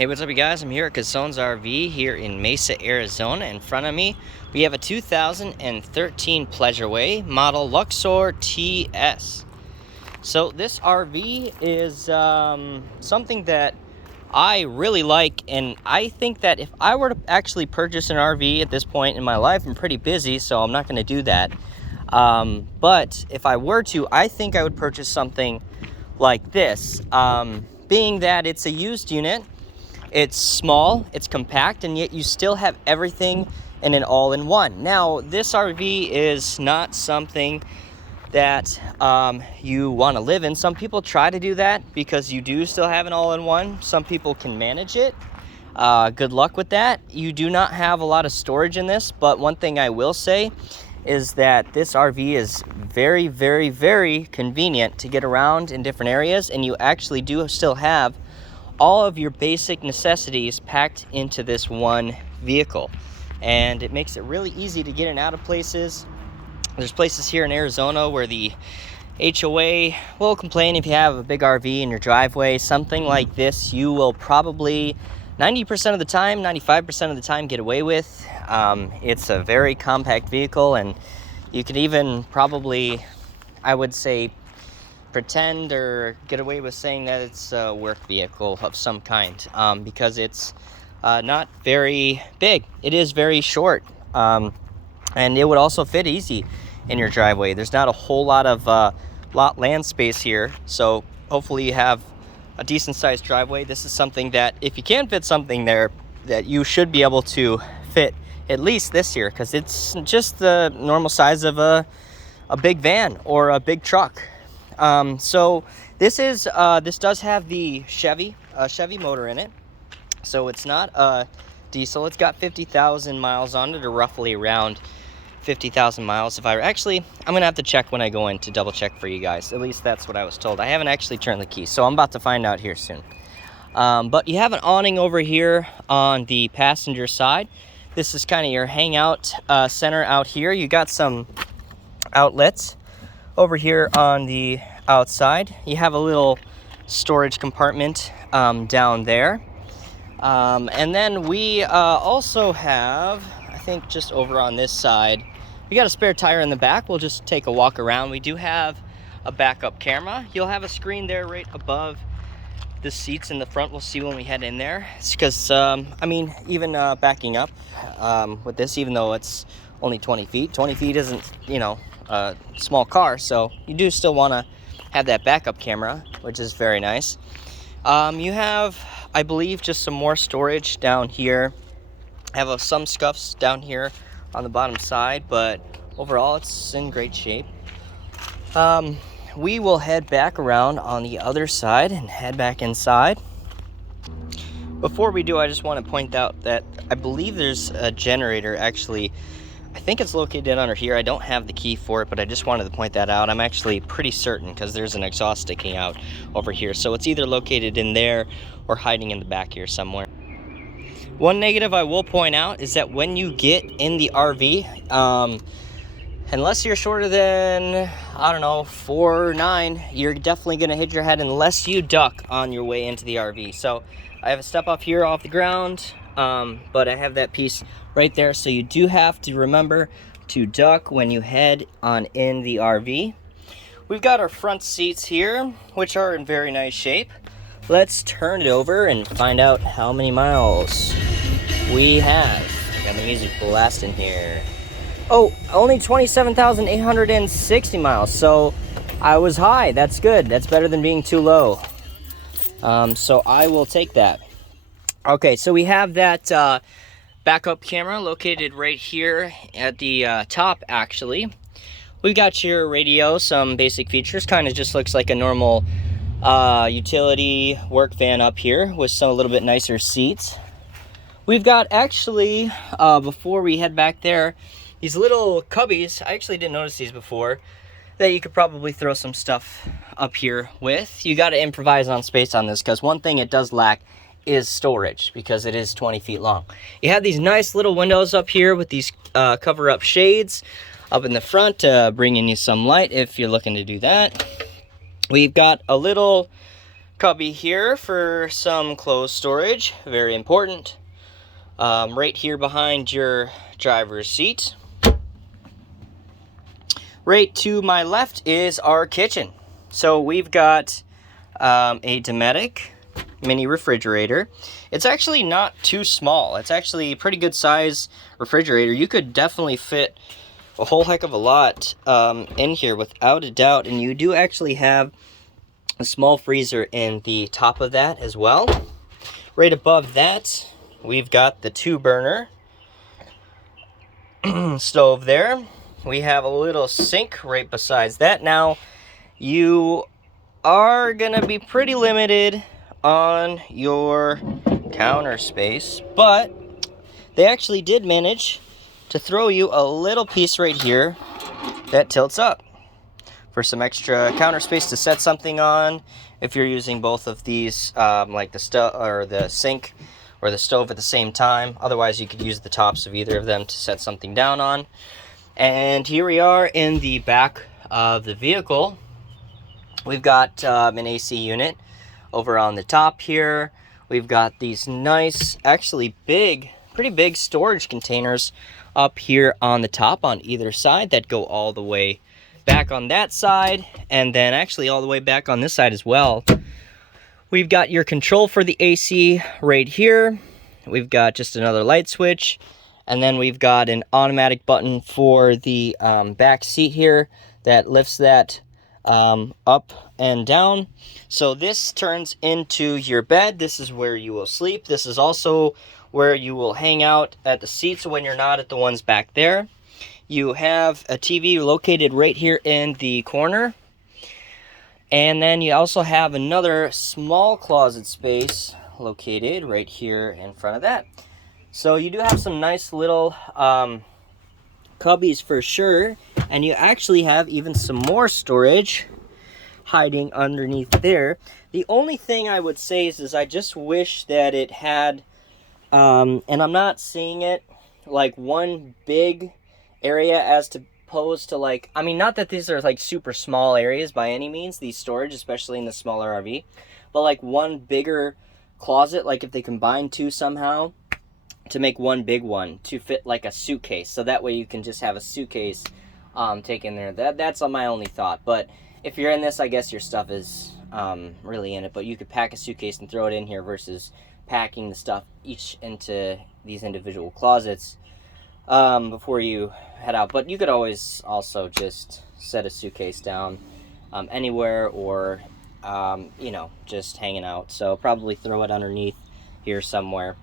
Hey, what's up, you guys? I'm here at Cassone's RV here in Mesa, Arizona. In front of me, we have a 2013 Pleasure-way model Lexor TS. So this RV is something that I really like, and I think that if I were to actually purchase an RV at this point in my life, I'm pretty busy, so I'm not going to do that. But if I were to, I think I would purchase something like this, being that it's a used unit. It's small, it's compact, and yet you still have everything in an all-in-one. Now, this RV is not something that you want to live in. Some people try to do that because you do still have an all-in-one. Some people can manage it. Good luck with that. You do not have a lot of storage in this, but one thing I will say is that this RV is very, very, very convenient to get around in different areas, and you actually do still have all of your basic necessities packed into this one vehicle, and it makes it really easy to get in and out of places. There's places here in Arizona where the HOA will complain if you have a big RV in your driveway. Something like this you will probably 90% of the time, 95% of the time get away with. It's a very compact vehicle, and you could even probably, I would say, pretend or get away with saying that it's a work vehicle of some kind, because it's not very big. It is very short, and it would also fit easy in your driveway. There's not a whole lot of land space here, so hopefully you have a decent sized driveway. This is something that if you can fit something there, that you should be able to fit at least this here, because it's just the normal size of a big van or a big truck. So this does have the Chevy motor in it. So it's not a diesel. It's got 50,000 miles on it, or roughly around 50,000 miles. I'm going to have to check when I go in to double check for you guys. At least that's what I was told. I haven't actually turned the key, so I'm about to find out here soon. But you have an awning over here on the passenger side. This is kind of your hangout center out here. You got some outlets over here on the outside. You have a little storage compartment down there, and then we also have, I think just over on this side, we got a spare tire in the back. We'll just take a walk around. We do have a backup camera. You'll have a screen there right above the seats in the front. We'll see when we head in there. It's because even backing up with this, even though it's only 20 feet isn't, a small car, so you do still want to have that backup camera, which is very nice. You have, I believe, just some more storage down here. Have some scuffs down here on the bottom side, but overall it's in great shape. We will head back around on the other side and head back inside. Before we do, I just want to point out that I believe there's a generator. Actually, I think it's located under here. I don't have the key for it, but I just wanted to point that out. I'm actually pretty certain because there's an exhaust sticking out over here. So it's either located in there or hiding in the back here somewhere. One negative I will point out is that when you get in the RV, unless you're shorter than, 4'9", you're definitely going to hit your head unless you duck on your way into the RV. So I have a step up here off the ground, but I have that piece right there, so you do have to remember to duck when you head on in the RV. We've got our front seats here, which are in very nice shape. Let's turn it over and find out how many miles we have. Got the music blasting here. Oh, only 27,860 miles, so I was high. That's good. That's better than being too low. So I will take that. Okay, so we have that backup camera located right here at the top, actually. We've got your radio, some basic features. Kind of just looks like a normal utility work van up here with some a little bit nicer seats. We've got, actually, before we head back there, these little cubbies. I actually didn't notice these before, that you could probably throw some stuff up here with. You got to improvise on space on this, because one thing it does lack is storage, because it is 20 feet long. You have these nice little windows up here with these cover-up shades up in the front, bringing you some light if you're looking to do that. We've got a little cubby here for some clothes storage, very important. Right here behind your driver's seat. Right to my left is our kitchen. So we've got a Dometic mini refrigerator. It's actually not too small. It's actually a pretty good size refrigerator. You could definitely fit a whole heck of a lot in here without a doubt. And you do actually have a small freezer in the top of that as well. Right above that, we've got the 2-burner stove there. We have a little sink right besides that. Now, you are gonna be pretty limited on your counter space, but they actually did manage to throw you a little piece right here that tilts up for some extra counter space to set something on. If you're using both of these, like the stove or the sink or the stove at the same time. Otherwise, you could use the tops of either of them to set something down on. And here we are in the back of the vehicle. We've got an AC unit over on the top here. We've got these nice, actually pretty big storage containers up here on the top on either side that go all the way back on that side, and then actually all the way back on this side as well. We've got your control for the AC right here. We've got just another light switch, and then we've got an automatic button for the back seat here that lifts that up and down. So this turns into your bed. This is where you will sleep. This is also where you will hang out at the seats when you're not at the ones back there. You have a TV located right here in the corner. And then you also have another small closet space located right here in front of that. So you do have some nice little cubbies for sure. And you actually have even some more storage hiding underneath there. The only thing I would say is I just wish that it had, and I'm not seeing it, like one big area as opposed to like, I mean, not that these are like super small areas by any means, these storage, especially in the smaller RV, but like one bigger closet, like if they combine two somehow to make one big one to fit like a suitcase. So that way you can just have a suitcase taken there. That's on my only thought. But if you're in this, I guess your stuff is really in it, but you could pack a suitcase and throw it in here versus packing the stuff each into these individual closets before you head out. But you could always also just set a suitcase down anywhere, or you know, just hanging out. So probably throw it underneath here somewhere.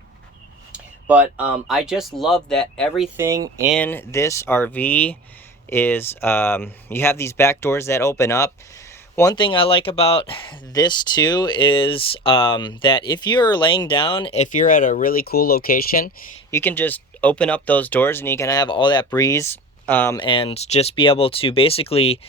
But I just love that everything in this RV is, you have these back doors that open up. One thing I like about this too is that if you're laying down, if you're at a really cool location, you can just open up those doors and you can have all that breeze and just be able to basically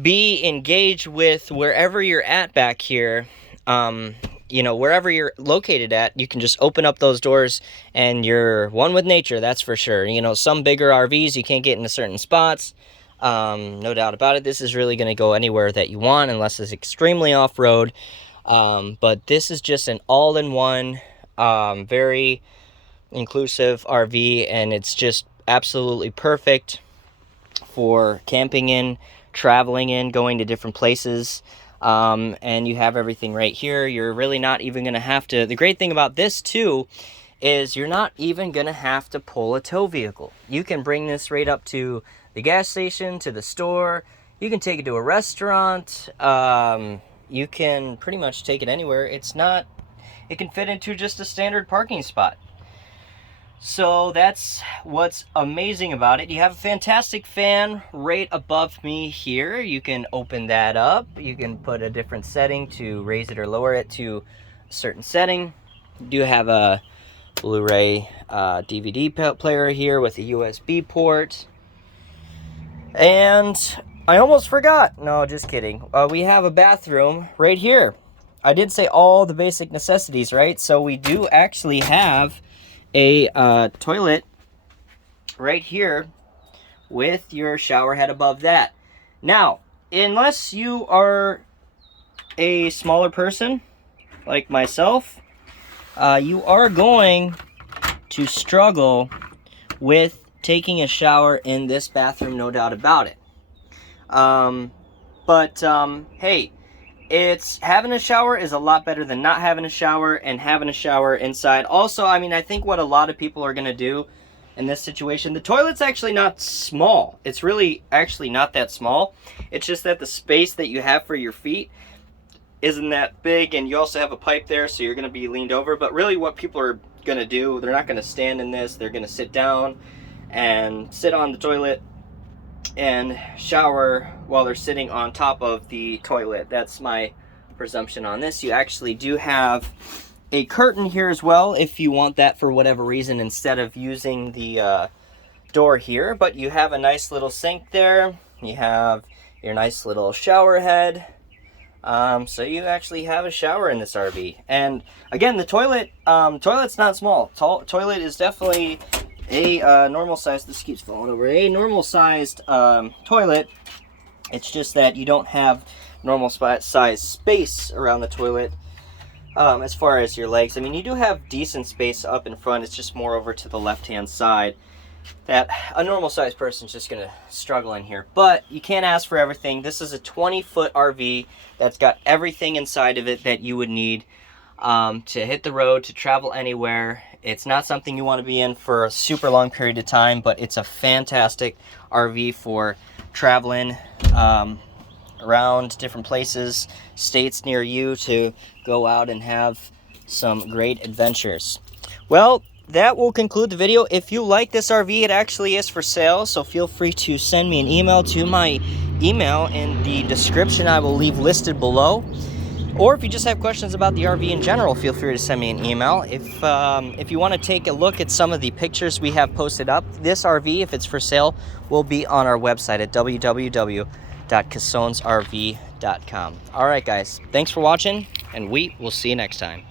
be engaged with wherever you're at back here. You know, wherever you're located at, you can just open up those doors and you're one with nature, that's for sure. You know, some bigger RVs, you can't get into certain spots. No doubt about it. This is really going to go anywhere that you want unless it's extremely off-road. But this is just an all-in-one, very inclusive RV, and it's just absolutely perfect for camping in, traveling in, going to different places. And you have everything right here. You're really not even going to have to... The great thing about this, too, is you're not even going to have to pull a tow vehicle. You can bring this right up to the gas station, to the store. You can take it to a restaurant. You can pretty much take it anywhere. It's not... It can fit into just a standard parking spot. So that's what's amazing about it. You have a fantastic fan right above me here. You can open that up. You can put a different setting to raise it or lower it to a certain setting. You do have a Blu-ray DVD player here with a USB port. And I almost forgot. No, just kidding. We have a bathroom right here. I did say all the basic necessities, right? So we do actually have a toilet right here with your shower head above that. Now, unless you are a smaller person like myself, you are going to struggle with taking a shower in this bathroom, no doubt about it. Hey, it's having a shower is a lot better than not having a shower, and having a shower inside. Also, I mean, I think what a lot of people are going to do in this situation, the toilet's actually not small. It's really actually not that small. It's just that the space that you have for your feet isn't that big, and you also have a pipe there, so you're going to be leaned over. But really what people are going to do, they're not going to stand in this. They're going to sit down and sit on the toilet and shower while they're sitting on top of the toilet. That's my presumption on this. You actually do have a curtain here as well if you want that for whatever reason, instead of using the door here. But you have a nice little sink there. You have your nice little shower head. So you actually have a shower in this RV. And again, the toilet's not small. Toilet is definitely a normal size. This keeps falling over. A normal sized toilet. It's just that you don't have normal size space around the toilet as far as your legs. I mean, you do have decent space up in front. It's just more over to the left hand side that a normal sized person's just gonna struggle in here. But you can't ask for everything. This is a 20-foot RV that's got everything inside of it that you would need to hit the road, to travel anywhere. It's not something you want to be in for a super long period of time, but it's a fantastic RV for traveling around different places, states near you, to go out and have some great adventures. Well, that will conclude the video. If you like this RV, it actually is for sale, so feel free to send me an email to my email in the description. I will leave listed below. Or if you just have questions about the RV in general, feel free to send me an email. If you want to take a look at some of the pictures we have posted up, this RV, if it's for sale, will be on our website at www.casonesrv.com. All right, guys, thanks for watching, and we will see you next time.